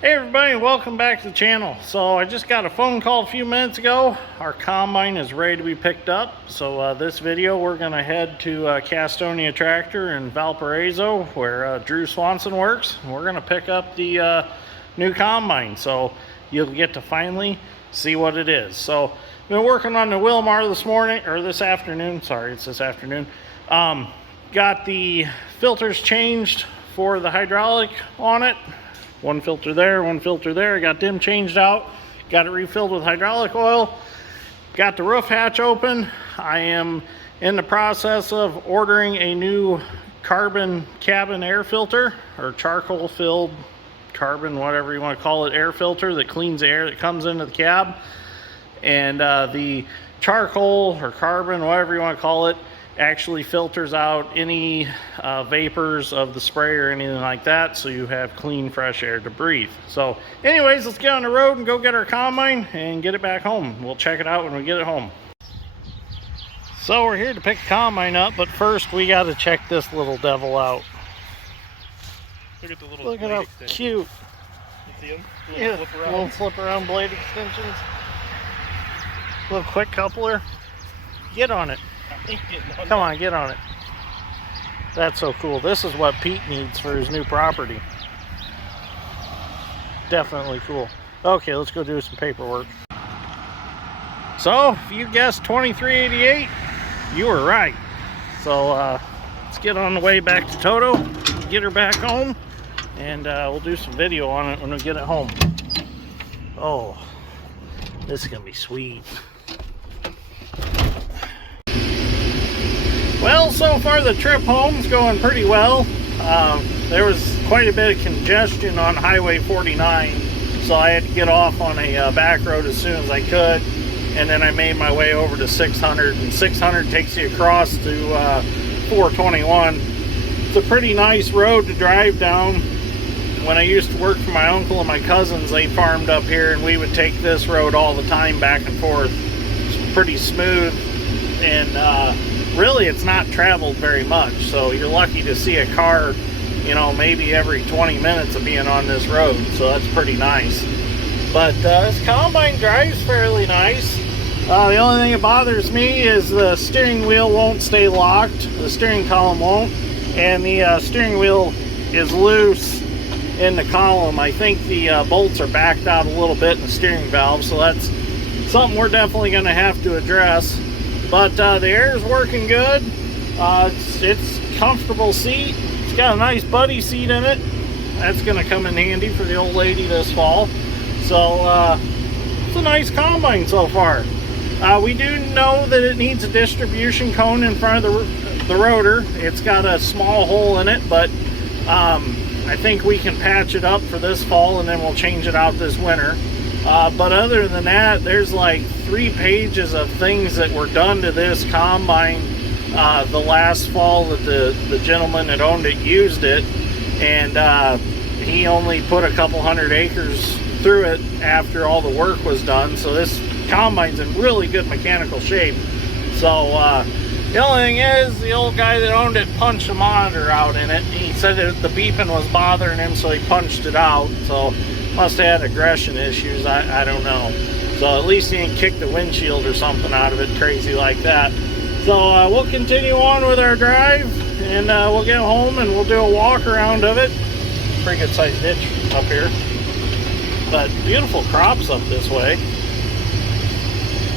Hey everybody, welcome back to the channel. So I just got a phone call a few minutes ago. Our combine is ready to be picked up. So this video we're going to head to Castonia Tractor in Valparaiso where Drew Swanson works. We're going to pick up the new combine. So you'll get to finally see what it is. So I've been working on the Wilmar this morning, or this afternoon. Sorry, it's this afternoon. Got the filters changed for the hydraulic on it. One filter there, one filter there. I got them changed out. Got it refilled with hydraulic oil. Got the roof hatch open. I am in the process of ordering a new carbon cabin air filter, or charcoal filled carbon, whatever you want to call it, air filter that cleans the air that comes into the cab. And the charcoal or carbon, whatever you want to call it, actually filters out any vapors of the spray or anything like that, so you have clean, fresh air to breathe. So anyways, let's get on the road and go get our combine and get it back home. We'll check it out when we get it home. So we're here to pick the combine up, but first we got to check this little devil out. Look at the little Look at how extensions. cute. You see them? Yeah, Flip around. little flip around blade extensions. Little quick coupler. Get on it. Come on, get on it. That's so cool. This is what Pete needs for his new property. Definitely cool. Okay, let's go do some paperwork. So, if you guessed 2388, you were right. So, let's get on the way back to Toto, get her back home, and we'll do some video on it when we get it home. Oh, this is gonna be sweet. Well, so far the trip home's going pretty well. There was quite a bit of congestion on Highway 49, so I had to get off on a back road as soon as I could, and then I made my way over to 600, and 600 takes you across to 421. It's a pretty nice road to drive down. When I used to work for my uncle and my cousins, they farmed up here, and we would take this road all the time back and forth. It's pretty smooth, and really it's not traveled very much, so you're lucky to see a car, you know, maybe every 20 minutes of being on this road, so that's pretty nice. But this combine drives fairly nice. The only thing that bothers me is the steering wheel won't stay locked, the steering column won't, and the steering wheel is loose in the column. I think the bolts are backed out a little bit in the steering valve, so that's something we're definitely going to have to address. But the air is working good. It's comfortable seat. It's got a nice buddy seat in it. That's going to come in handy for the old lady this fall. So it's a nice combine so far. We do know that it needs a distribution cone in front of the rotor. It's got a small hole in it, but I think we can patch it up for this fall, and then we'll change it out this winter. But other than that, there's like 3 pages of things that were done to this combine the last fall that the gentleman that owned it used it, and he only put a couple hundred acres through it after all the work was done. So this combine's in really good mechanical shape. So the only thing is, the old guy that owned it punched a monitor out in it. He said that the beeping was bothering him, so he punched it out. So must have had aggression issues, I don't know. So at least he didn't kick the windshield or something out of it crazy like that. So we'll continue on with our drive, and we'll get home and we'll do a walk around of it. Pretty good sized ditch up here, but beautiful crops up this way.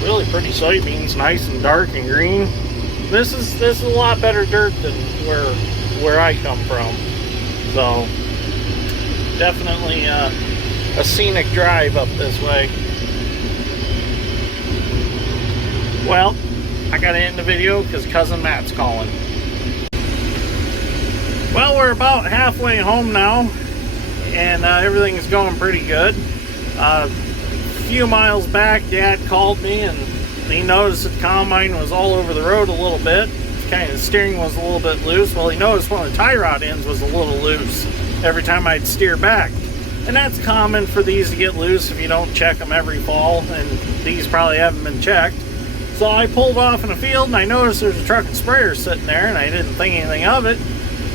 Really pretty soybeans, nice and dark and green. This is a lot better dirt than where I come from. So definitely a scenic drive up this way. Well, I gotta end the video because cousin Matt's calling. Well, we're about halfway home now, and everything is going pretty good. A few miles back, Dad called me, and he noticed that the combine was all over the road a little bit. Kind of the steering was a little bit loose. Well, he noticed one of the tie rod ends was a little loose every time I'd steer back. And that's common for these to get loose if you don't check them every fall, and these probably haven't been checked. So I pulled off in the field, and I noticed there's a truck and sprayer sitting there, and I didn't think anything of it.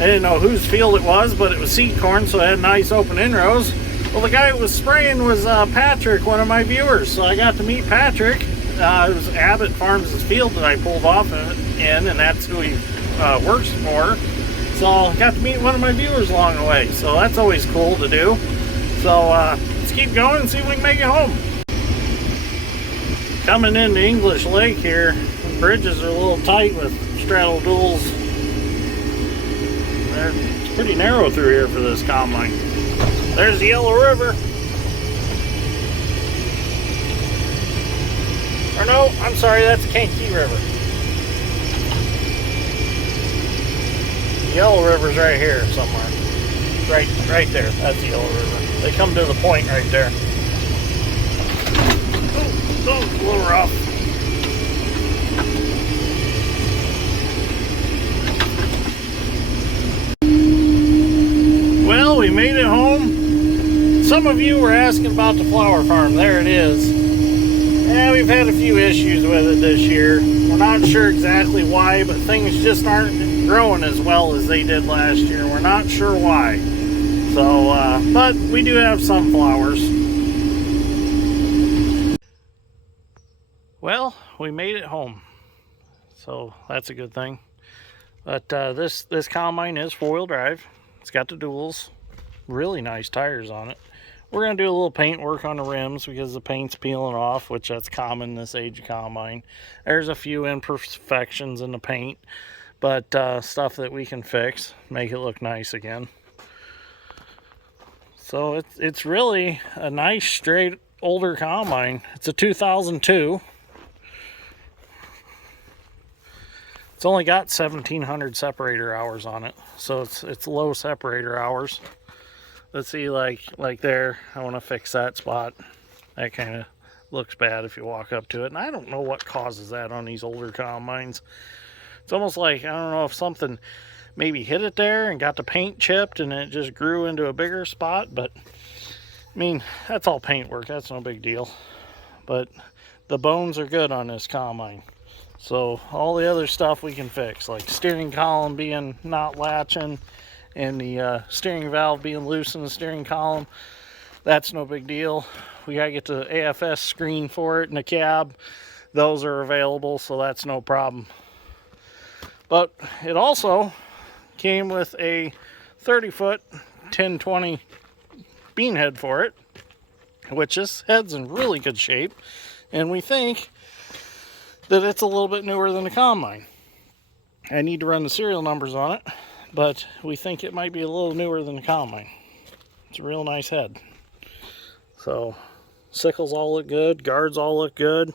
I didn't know whose field it was, but it was seed corn, so it had nice open inrows. Well, the guy who was spraying was Patrick, one of my viewers. So I got to meet Patrick. It was Abbott Farms' field that I pulled off in, and that's who he works for. So I got to meet one of my viewers along the way. So that's always cool to do. So let's keep going and see if we can make it home. Coming into English Lake here, the bridges are a little tight with straddle duals. It's pretty narrow through here for this combine. There's the Yellow River. Or no, I'm sorry, that's the Kankakee River. The Yellow River's right here somewhere. Right there. That's the Yellow River. They come to the point right there. Oh, a little rough. Well, we made it home. Some of you were asking about the flower farm. There it is. Yeah, we've had a few issues with it this year. We're not sure exactly why, but things just aren't growing as well as they did last year. We're not sure why. So, but we do have some flowers. Well, we made it home. So that's a good thing. But this combine is 4-wheel drive. It's got the duals. Really nice tires on it. We're going to do a little paint work on the rims because the paint's peeling off, which that's common this age of combine. There's a few imperfections in the paint, but stuff that we can fix, make it look nice again. So it's really a nice straight older combine. It's a 2002. It's only got 1,700 separator hours on it, so it's low separator hours. Let's see, like there, I want to fix that spot. That kind of looks bad if you walk up to it. And I don't know what causes that on these older combines. It's almost like, I don't know if something maybe hit it there and got the paint chipped and it just grew into a bigger spot. But, I mean, that's all paint work. That's no big deal. But the bones are good on this combine. So all the other stuff we can fix, like steering column being not latching, and the steering valve being loose in the steering column, that's no big deal. We gotta get the AFS screen for it in the cab. Those are available, so that's no problem. But it also came with a 30-foot 1020 bean head for it, which this head's in really good shape, and we think that it's a little bit newer than the combine. I need to run the serial numbers on it, but we think it might be a little newer than the combine. It's a real nice head. So sickles all look good, guards all look good.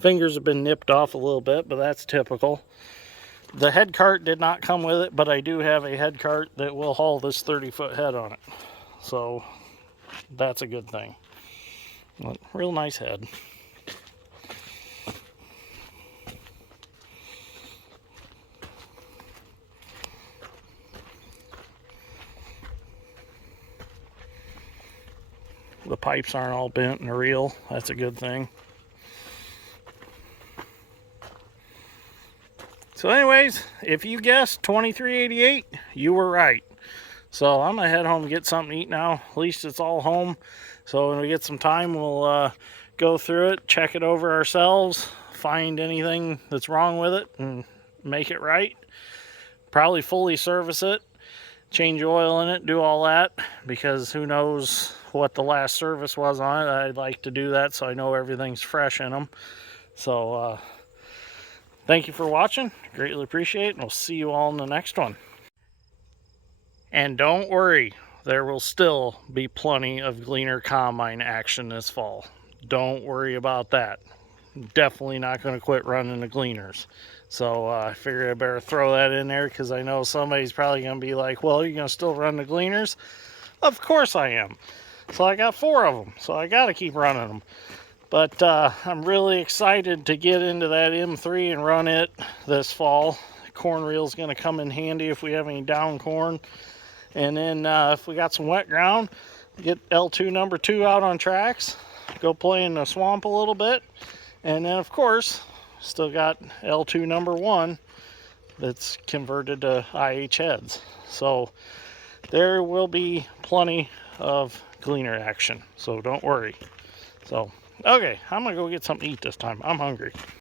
Fingers have been nipped off a little bit, but that's typical. The head cart did not come with it, but I do have a head cart that will haul this 30-foot head on it. So that's a good thing. Real nice head. The pipes aren't all bent and real. That's a good thing. So anyways, if you guessed 2388, you were right. So I'm gonna head home and get something to eat now. At least it's all home. So when we get some time, we'll go through it, check it over ourselves, find anything that's wrong with it and make it right. Probably fully service it, change oil in it, do all that, because who knows what the last service was on it. I'd like to do that so I know everything's fresh in them. So thank you for watching. Greatly appreciate it, and we'll see you all in the next one. And don't worry, there will still be plenty of Gleaner Combine action this fall. Don't worry about that. Definitely not going to quit running the Gleaners. So I figured I better throw that in there because I know somebody's probably going to be like, well, you're going to still run the Gleaners? Of course I am. So I got 4 of them, so I got to keep running them. But I'm really excited to get into that M3 and run it this fall. Corn reel's going to come in handy if we have any down corn. And then if we got some wet ground, get L2 number 2 out on tracks, go play in the swamp a little bit. And then of course, still got L2 number 1 that's converted to IH heads. So there will be plenty of gleaner action, so don't worry. So, okay, I'm gonna go get something to eat this time. I'm hungry.